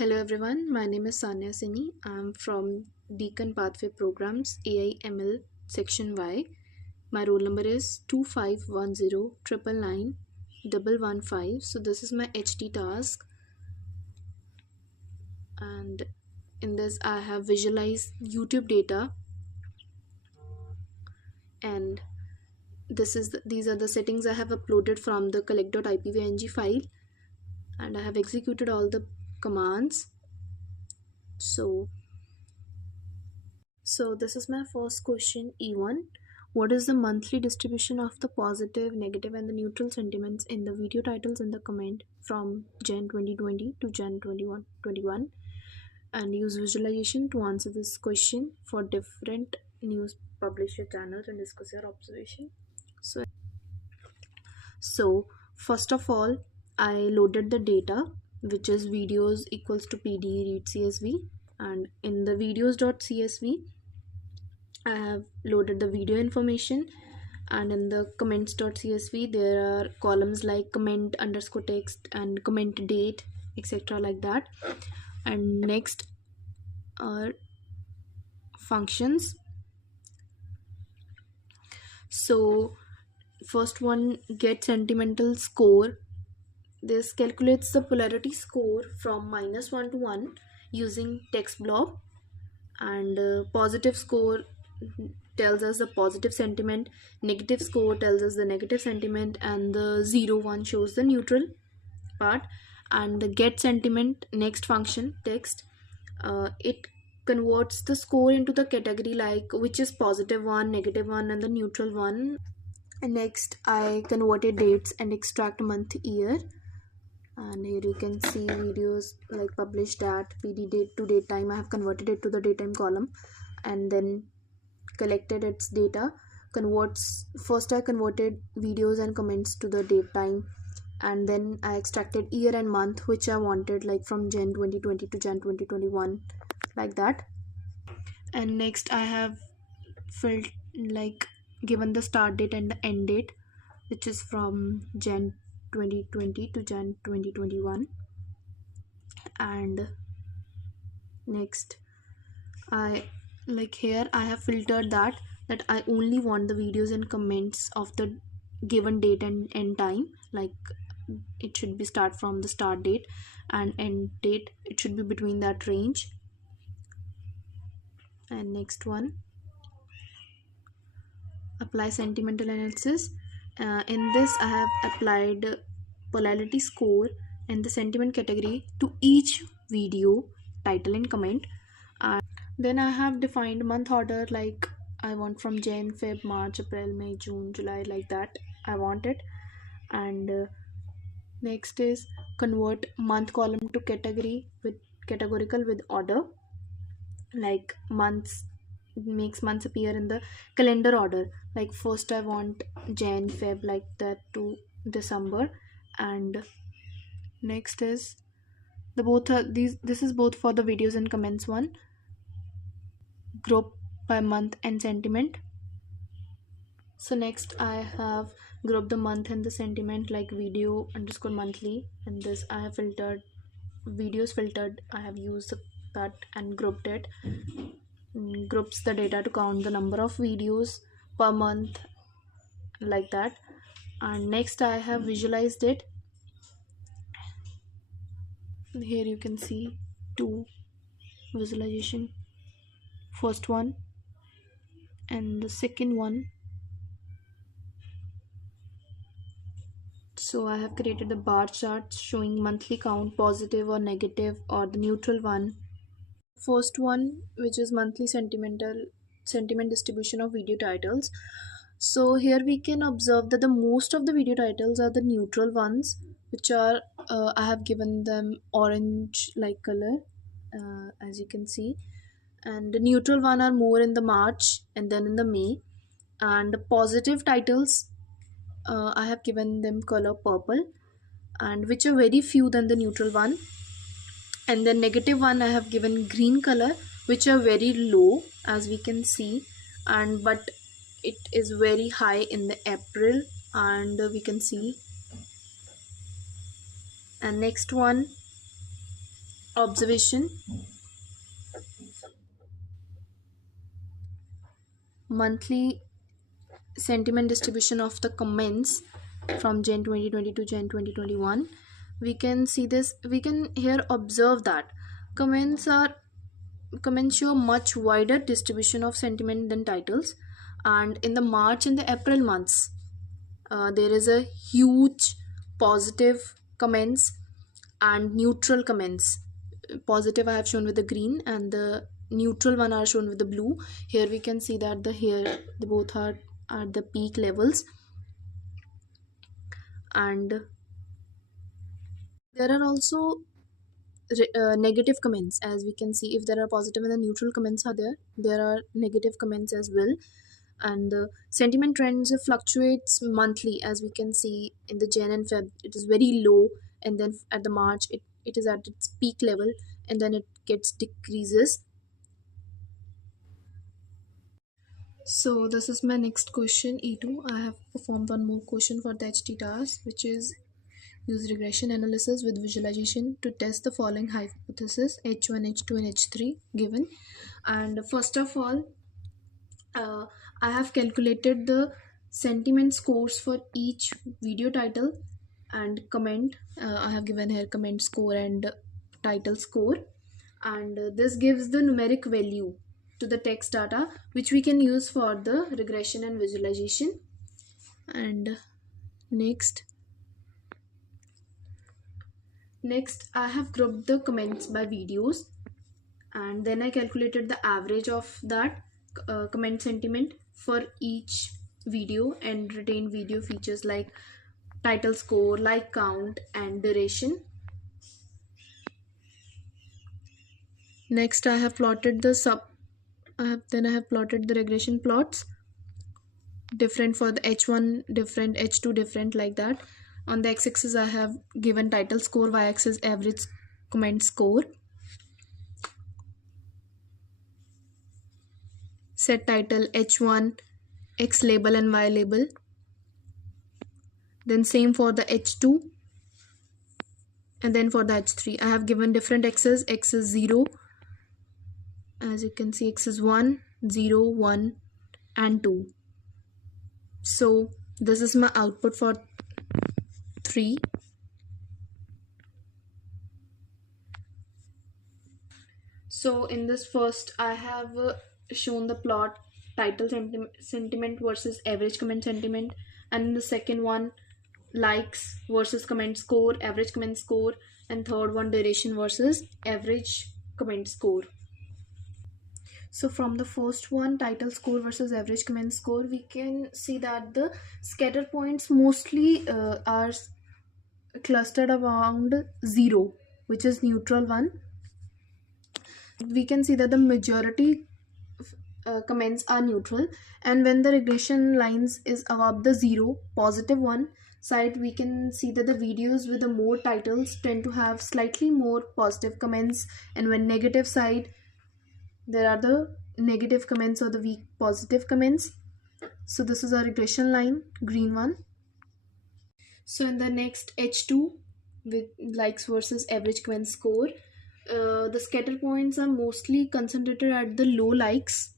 Hello everyone, my name is Sanya Sini. I'm from Deacon Pathway Programs AI ML Section Y. My roll number is 2510999115. So this is my HT task, and in this I have visualized YouTube data, and these are the settings I have uploaded from the collect.ipyng file, and I have executed all the commands. So this is my first question, E1. What is the monthly distribution of the positive, negative and the neutral sentiments in the video titles in the comment from Jan 2020 to Jan 21, and use visualization to answer this question for different news publisher channels and discuss your observation. So first of all, I loaded the data, which is videos equals to PD read CSV, and in the videos.csv I have loaded the video information, and in the comments.csv there are columns like comment underscore text and comment date, etc. like that. And next are functions. So first one, get sentimental score. This calculates the polarity score from -1 to 1 using text blob, and positive score tells us the positive sentiment, negative score tells us the negative sentiment, and the 0 1 shows the neutral part. And the get sentiment next function text, it converts the score into the category like which is +1, -1 and the neutral one. And next I converted dates and extract month year, and here you can see videos like published at PD date to date time. I have converted it to the datetime column, and then collected its data. First I converted videos and comments to the date time, and then I extracted year and month which I wanted, like from Jan 2020 to Jan 2021, like that. And next I have filled, like, given the start date and the end date, which is from Jan 2020 to Jan 2021. And next I here I have filtered that I only want the videos and comments of the given date and end time, like it should be start from the start date and end date, it should be between that range. And next one, apply sentimental analysis. In this I have applied polarity score and the sentiment category to each video title and comment. Then I have defined month order, like I want from Jan, Feb, March, April, May, June, July, like that I want it. And next is convert month column to categorical with order, like months makes months appear in the calendar order, like first I want Jan, Feb, like that to December. And next is the both are these this is both for the videos and comments one, group by month and sentiment. So next I have grouped the month and the sentiment, like video underscore monthly, and this I have filtered videos filtered, I have used that and grouped it. Groups the data to count the number of videos per month, like that. And next I have visualized it. Here you can see two visualization, first one and the second one. So I have created the bar chart showing monthly count, positive or negative or the neutral one. First one, which is monthly sentiment distribution of video titles. So here we can observe that the most of the video titles are the neutral ones, which are I have given them orange like color, as you can see. And the neutral one are more in the March and then in the May. And the positive titles, I have given them color purple, and which are very few than the neutral one. And the negative one I have given green color, which are very low, as we can see, and but it is very high in the April, and we can see. And next one, observation, monthly sentiment distribution of the comments from Jan 2020 to Jan 2021. We can see this, we can here observe that comments are comments show much wider distribution of sentiment than titles. And in the March and the April months, there is a huge positive comments and neutral comments. Positive I have shown with the green, and the neutral one are shown with the blue. Here we can see that the both are at the peak levels, and there are also negative comments. As we can see, if there are positive and the neutral comments are there are negative comments as well. And the sentiment trends fluctuates monthly. As we can see, in the Jan and Feb it is very low, and then at the March it is at its peak level, and then it gets decreases. So this is my next question, E2. I have performed one more question for the HT task, which is use regression analysis with visualization to test the following hypothesis H1, H2 and H3 given. And first of all, I have calculated the sentiment scores for each video title and comment. I have given here comment score and title score, and this gives the numeric value to the text data, which we can use for the regression and visualization. And next I have grouped the comments by videos, and then I calculated the average of that comment sentiment for each video and retained video features like title score, like count and duration. Next I have plotted the I have plotted the regression plots, different for the H1 different, H2 different, like that. On the x-axis I have given title score, y-axis average comment score. Set title H1, X label and Y label. Then same for the H2, and then for the H3 I have given different x's. X is 0, as you can see, X is 1, 0, 1 and 2. So this is my output for 3. So in this first I have shown the plot title sentiment versus average comment sentiment, and in the second one likes versus comment score, average comment score, and third one duration versus average comment score. So from the first one, title score versus average comment score, we can see that the scatter points mostly are clustered around 0, which is neutral one. We can see that the majority comments are neutral, and when the regression lines is above the 0 positive one side, we can see that the videos with the more titles tend to have slightly more positive comments, and when negative side, there are the negative comments or the weak positive comments. So this is our regression line, green one. So in the next H2 with likes versus average comment score, the scatter points are mostly concentrated at the low likes,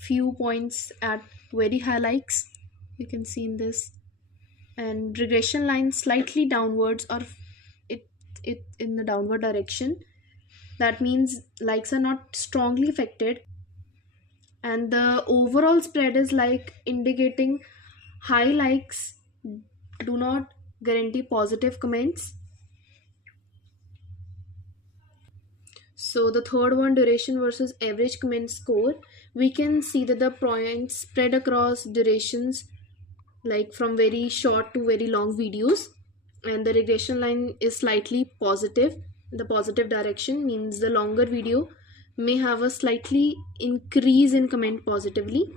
few points at very high likes, you can see in this, and regression line slightly downwards, or it in the downward direction. That means likes are not strongly affected, and the overall spread is like indicating high likes do not guarantee positive comments. So the third one, duration versus average comment score, we can see that the points spread across durations, like from very short to very long videos, and the regression line is slightly positive. The positive direction means the longer video may have a slightly increase in comment positively,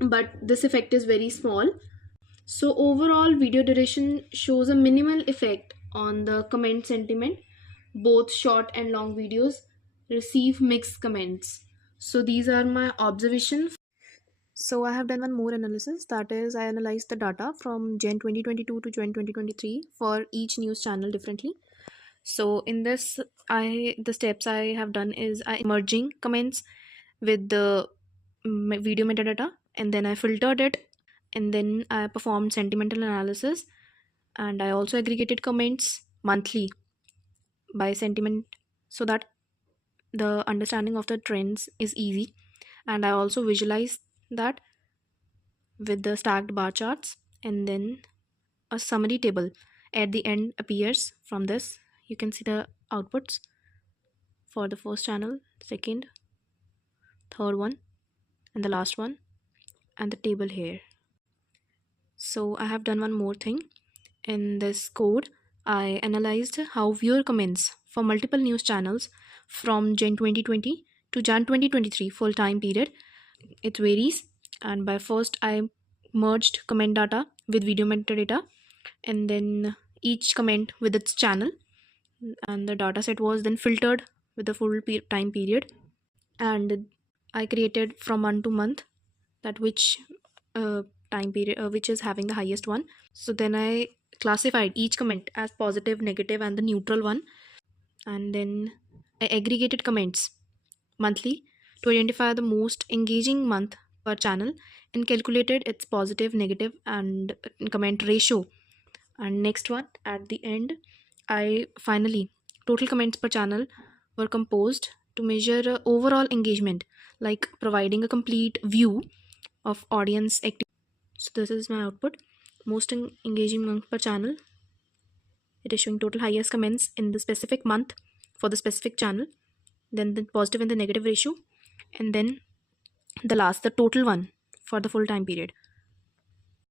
but this effect is very small. So overall video duration shows a minimal effect on the comment sentiment. Both short and long videos receive mixed comments. So these are my observations. So I have done one more analysis, that is I analyzed the data from Jan 2022 to Jan 2023 for each news channel differently. So in this, the steps I have done is I merging comments with the video metadata, and then I filtered it, and then I performed sentimental analysis, and I also aggregated comments monthly by sentiment, so that the understanding of the trends is easy. And I also visualized that with the stacked bar charts, and then a summary table at the end appears. From this you can see the outputs for the first channel, second, third one, and the last one, and the table here. So I have done one more thing. In this code, I analyzed how viewer comments for multiple news channels from Jan 2020 to Jan 2023 full time period. It varies, and by first I merged comment data with video metadata, and then each comment with its channel, and the data set was then filtered with the full time period. And I created from month to month that which time period which is having the highest one. So then I classified each comment as positive, negative, and the neutral one, and then I aggregated comments monthly to identify the most engaging month per channel, and calculated its positive, negative, and comment ratio. And next one, at the end, I finally total comments per channel were composed to measure overall engagement, like providing a complete view of audience activity. So this is my output. Most engaging month per channel. It is showing total highest comments in the specific month for the specific channel, then the positive and the negative ratio, and then the last, the total one for the full time period.